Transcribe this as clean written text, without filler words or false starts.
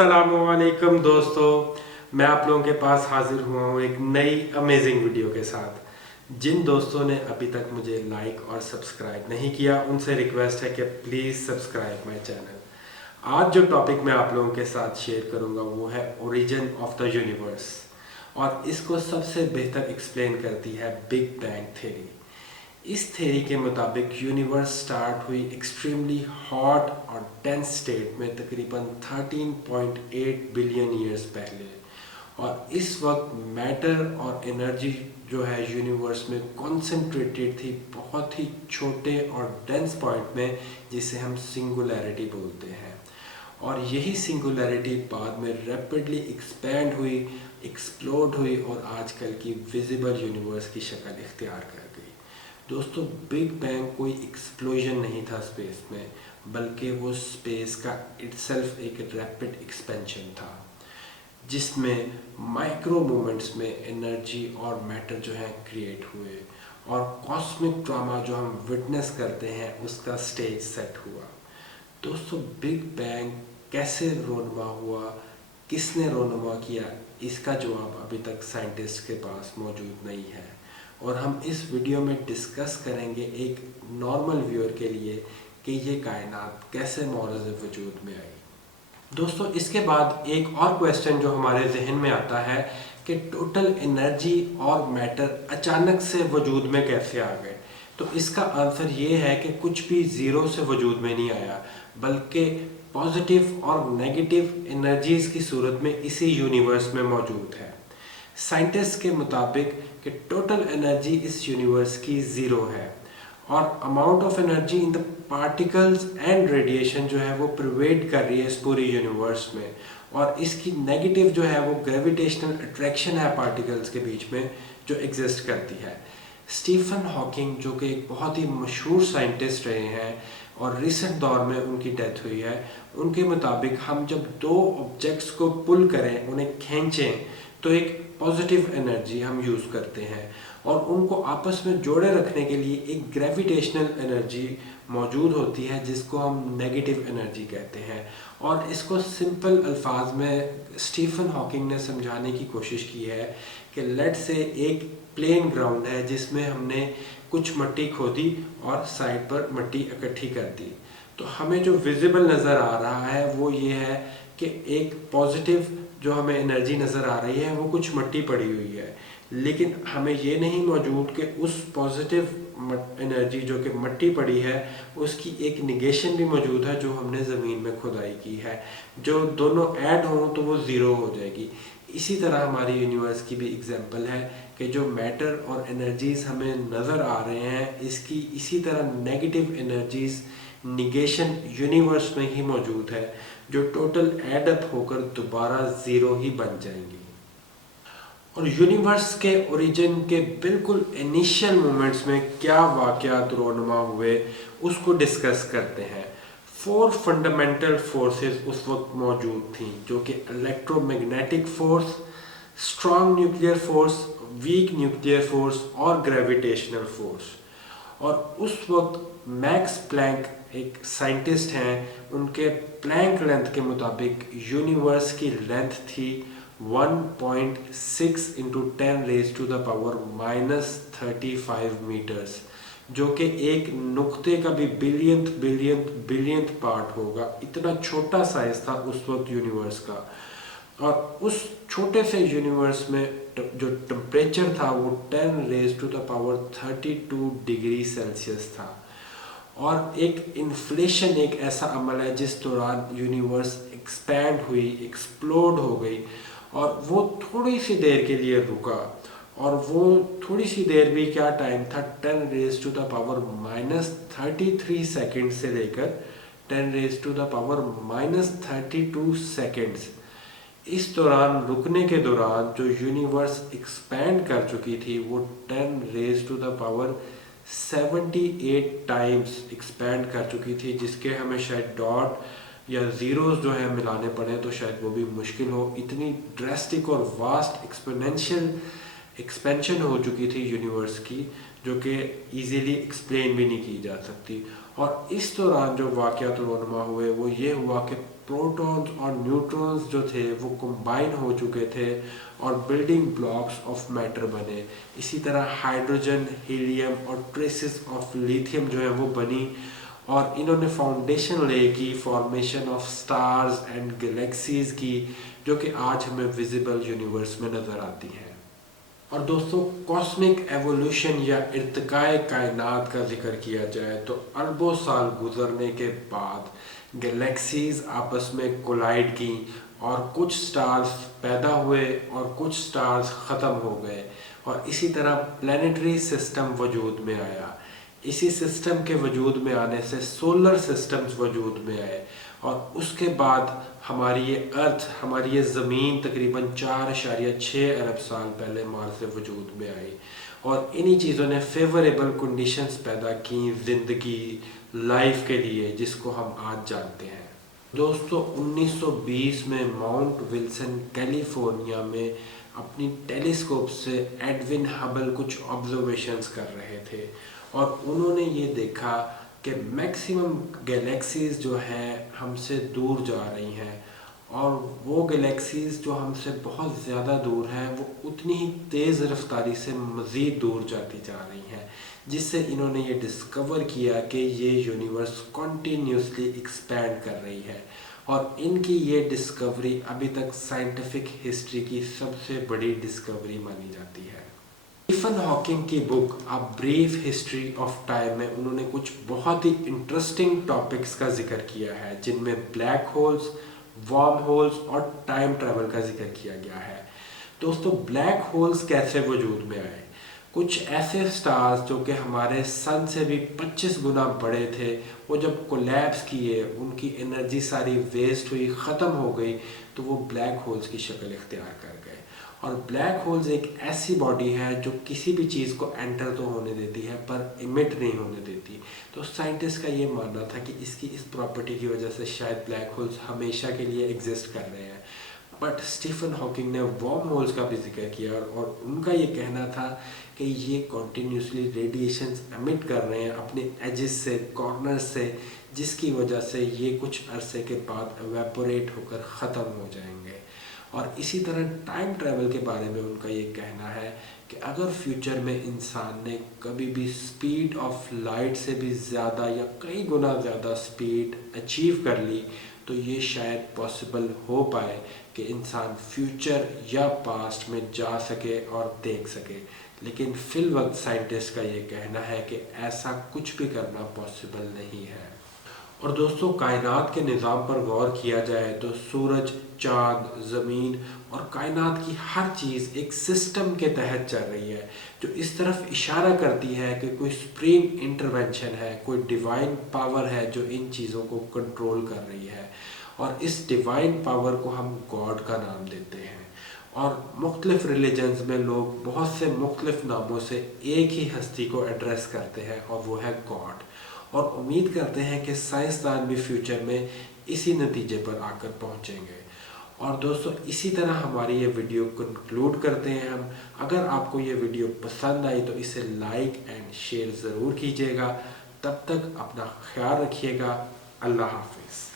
अस्सलामुअलैकुम दोस्तों, मैं आप लोगों के पास हाजिर हुआ हूँ एक नई अमेजिंग वीडियो के साथ। जिन दोस्तों ने अभी तक मुझे लाइक और सब्सक्राइब नहीं किया उनसे रिक्वेस्ट है कि प्लीज़ सब्सक्राइब माय चैनल। आज जो टॉपिक मैं आप लोगों के साथ शेयर करूँगा वो है ओरिजिन ऑफ द यूनिवर्स, और इसको सबसे बेहतर एक्सप्लेन करती है बिग बैंग थ्योरी। इस थ्योरी के मुताबिक यूनिवर्स स्टार्ट हुई एक्सट्रीमली हॉट और डेंस स्टेट में तकरीबन 13.8 बिलियन ईयर्स पहले, और इस वक्त मैटर और एनर्जी जो है यूनिवर्स में कॉन्सेंट्रेटेड थी बहुत ही छोटे और डेंस पॉइंट में, जिसे हम सिंगुलैरिटी बोलते हैं। और यही सिंगुलैरिटी बाद में रैपिडली एक्सपैंड हुई, एक्सप्लोड हुई और आजकल की विजिबल यूनिवर्स की शक्ल इख्तियार कर गई। दोस्तों, बिग बैंग कोई एक्सप्लोजन नहीं था स्पेस में, बल्कि वो स्पेस का इटसेल्फ एक रैपिड एक्सपेंशन था, जिसमें माइक्रो मोमेंट्स में एनर्जी और मैटर जो है क्रिएट हुए, और कॉस्मिक ड्रामा जो हम विटनेस करते हैं उसका स्टेज सेट हुआ। दोस्तों, बिग बैंग कैसे रोनमा हुआ, किसने रोनमा किया, इसका जवाब अभी तक साइंटिस्ट के पास मौजूद नहीं है, और हम इस वीडियो में डिस्कस करेंगे एक नॉर्मल व्यूअर के लिए कि ये कायनात कैसे मौरज़ वजूद में आई। दोस्तों, इसके बाद एक और क्वेश्चन जो हमारे जहन में आता है कि टोटल एनर्जी और मैटर अचानक से वजूद में कैसे आ गए। तो इसका आंसर ये है कि कुछ भी ज़ीरो से वजूद में नहीं आया, बल्कि पॉजिटिव और नेगेटिव एनर्जीज़ की सूरत में इसी यूनिवर्स में मौजूद है। साइंटिस्ट के मुताबिक कि टोटल एनर्जी इस यूनिवर्स की ज़ीरो है, और amount of energy in the particles and radiation जो है वो प्रिवेड कर रही है इस पूरी यूनिवर्स में, और इसकी नेगेटिव जो है वो ग्रेविटेशनल अट्रैक्शन है पार्टिकल्स के बीच में जो एग्जिस्ट करती है। स्टीफन हॉकिंग जो कि एक बहुत ही मशहूर साइंटिस्ट रहे हैं और रिसेंट दौर में उनकी डेथ हुई है, उनके मुताबिक हम जब दो ऑब्जेक्ट्स को पुल करें, उन्हें खींचें, तो एक पॉजिटिव एनर्जी हम यूज़ करते हैं, और उनको आपस में जोड़े रखने के लिए एक ग्रेविटेशनल एनर्जी मौजूद होती है जिसको हम नेगेटिव एनर्जी कहते हैं। और इसको सिंपल अल्फाज में स्टीफन हॉकिंग ने समझाने की कोशिश की है कि लेट से एक प्लेन ग्राउंड है जिसमें हमने कुछ मिट्टी खोदी और साइड पर मिट्टी इकट्ठी कर दी, तो हमें जो विजिबल नज़र आ रहा है वो ये है कि एक पॉजिटिव जो हमें एनर्जी नज़र आ रही है वो कुछ मिट्टी पड़ी हुई है, लेकिन हमें ये नहीं मौजूद कि उस पॉजिटिव एनर्जी जो कि मिट्टी पड़ी है उसकी एक निगेशन भी मौजूद है जो हमने ज़मीन में खुदाई की है। जो दोनों ऐड हों तो वो ज़ीरो हो जाएगी। इसी तरह हमारी यूनिवर्स की भी एग्जांपल है कि जो मैटर और एनर्जीज़ हमें नज़र आ रहे हैं, इसकी इसी तरह नेगेटिव एनर्जीज़ निगेशन यूनिवर्स में ही मौजूद है, जो टोटल एड अप होकर दोबारा ज़ीरो ही बन जाएंगी। और यूनिवर्स के ओरिजिन के बिल्कुल इनिशियल मोमेंट्स में क्या वाक़यात रोनुमा हुए उसको डिस्कस करते हैं। 4 फंडामेंटल फोर्सेस उस वक्त मौजूद थी, जो कि electromagnetic force, strong nuclear force, weak nuclear force और ग्रेविटेशनल फोर्स। और उस वक्त मैक्स प्लैंक एक साइंटिस्ट हैं, उनके प्लैंक लेंथ के मुताबिक यूनिवर्स की लेंथ थी 1.6 इंटू 10⁻⁻35 मीटर्स, जो कि एक नुक्ते का भी बिलियंथ पार्ट होगा। इतना छोटा साइज था उस वक्त यूनिवर्स का, और उस छोटे से यूनिवर्स में जो टेम्परेचर था वो 10⁻32 डिग्री सेल्सियस था। और एक इन्फ्लेशन एक ऐसा अमल है जिस दौरान यूनिवर्स एक्सपैंड हुई, एक्सप्लोड हो गई, और वो थोड़ी सी देर के लिए रुका, और वो थोड़ी सी देर भी क्या टाइम था, 10⁻³ सेकेंड से लेकर 10⁻32 सेकेंड्स। इस दौरान रुकने के दौरान जो यूनिवर्स एक्सपैंड कर चुकी थी वो 10⁻78 टाइम्स एक्सपैंड कर चुकी थी, जिसके हमें शायद डॉट या ज़ीरोज़ जो है मिलाने पड़े तो शायद वो भी मुश्किल हो। इतनी ड्रेस्टिक और वास्ट एक्सपोनेंशियल एक्सपेंशन हो चुकी थी यूनिवर्स की, जो कि ईज़िली एक्सप्लेन भी नहीं की जा सकती। और इस दौरान जो वाक़यात रोनुमा हुए वो ये हुआ कि प्रोटॉन्स और न्यूट्रॉन्स जो थे वो कंबाइन हो चुके थे और बिल्डिंग ब्लॉक्स ऑफ मैटर बने। इसी तरह हाइड्रोजन, हीलियम और ट्रेसेस ऑफ लिथियम जो है वो बनी और इन्होंने फाउंडेशन ले की formation of stars and galaxies की, जो कि आज हमें विजिबल यूनिवर्स में नज़र आती हैं। और दोस्तों, कॉस्मिक एवोल्यूशन या इर्तिकाए कायनात का जिक्र किया जाए तो अरबों साल गुजरने के बाद गैलेक्सीज आपस में कोलाइड की और कुछ स्टार्स पैदा हुए और कुछ स्टार्स ख़त्म हो गए और इसी तरह प्लानिटरी सिस्टम वजूद में आया। इसी सिस्टम के वजूद में आने से सोलर सिस्टम्स वजूद में आए और उसके बाद हमारी ये अर्थ, हमारी ये ज़मीन तकरीबन 4.6 अरब साल पहले मार्स से वजूद में आई और इन्हीं चीज़ों ने फेवरेबल कंडीशंस पैदा की ज़िंदगी, लाइफ के लिए, जिसको हम आज जानते हैं। दोस्तों, 1920 में माउंट विल्सन कैलिफोर्निया में अपनी टेलीस्कोप से एडविन हबल कुछ ऑब्जर्वेशंस कर रहे थे और उन्होंने ये देखा कि मैक्सिमम गैलेक्सीज जो हैं हमसे दूर जा रही हैं और वो गैलेक्सीज जो हमसे बहुत ज़्यादा दूर हैं वो उतनी ही तेज़ रफ्तारी से मज़ीद दूर जाती जा रही हैं, जिससे इन्होंने ये डिस्कवर किया कि ये यूनिवर्स कॉन्टीन्यूसली एक्सपैंड कर रही है और इनकी ये डिस्कवरी अभी तक साइंटिफिक हिस्ट्री की सबसे बड़ी डिस्कवरी मानी जाती है। स्टीफन हॉकिंग की book a brief history of time में उन्होंने कुछ बहुत ही इंटरेस्टिंग टॉपिक्स का जिक्र किया है, जिनमें ब्लैक होल्स, वार्म होल्स और टाइम ट्रैवल का जिक्र किया गया है। दोस्तों, ब्लैक होल्स कैसे वजूद में आए? कुछ ऐसे स्टार्स जो कि हमारे सन से भी 25 गुना बड़े थे, वो जब कोलैप्स किए, उनकी एनर्जी सारी वेस्ट हुई, ख़त्म हो गई, तो वो ब्लैक होल्स की शक्ल इख्तियार कर गए। और ब्लैक होल्स एक ऐसी बॉडी है जो किसी भी चीज़ को एंटर तो होने देती है पर इमिट नहीं होने देती। तो साइंटिस्ट का ये मानना था कि इसकी इस प्रॉपर्टी की वजह से शायद ब्लैक होल्स हमेशा के लिए एग्जिस्ट कर रहे हैं। बट स्टीफन हॉकिंग ने वार्म होल्स का भी जिक्र किया और उनका ये कहना था कि ये कॉन्टीन्यूसली रेडिएशंस एमिट कर रहे हैं अपने एजेस से, कॉर्नर्स से, जिसकी वजह से ये कुछ अरसे के बाद एवेपोरेट होकर ख़त्म हो जाएंगे। और इसी तरह टाइम ट्रैवल के बारे में उनका ये कहना है कि अगर फ्यूचर में इंसान ने कभी भी स्पीड ऑफ लाइट से भी ज़्यादा या कई गुना ज़्यादा स्पीड अचीव कर ली तो ये शायद पॉसिबल हो पाए कि इंसान फ्यूचर या पास्ट में जा सके और देख सके, लेकिन फिल वक्त साइंटिस्ट का ये कहना है कि ऐसा कुछ भी करना पॉसिबल नहीं है। और दोस्तों, कायनात के निज़ाम पर गौर किया जाए तो सूरज, चाँद, ज़मीन और कायनात की हर चीज़ एक सिस्टम के तहत चल रही है जो इस तरफ इशारा करती है कि कोई सुप्रीम इंटरवेंशन है, कोई डिवाइन पावर है जो इन चीज़ों को कंट्रोल कर रही है और इस डिवाइन पावर को हम गॉड का नाम देते हैं। और मुख्तलिफ रिलीजन्स में लोग बहुत से मुख्तलिफ नामों से एक ही हस्ती को एड्रेस करते हैं और वो है गॉड, और उम्मीद करते हैं कि साइंसदान भी फ्यूचर में इसी नतीजे पर आकर पहुंचेंगे। और दोस्तों, इसी तरह हमारी ये वीडियो कंक्लूड करते हैं हम। अगर आपको ये वीडियो पसंद आई तो इसे लाइक एंड शेयर ज़रूर कीजिएगा। तब तक अपना ख्याल रखिएगा। अल्लाह हाफिज़।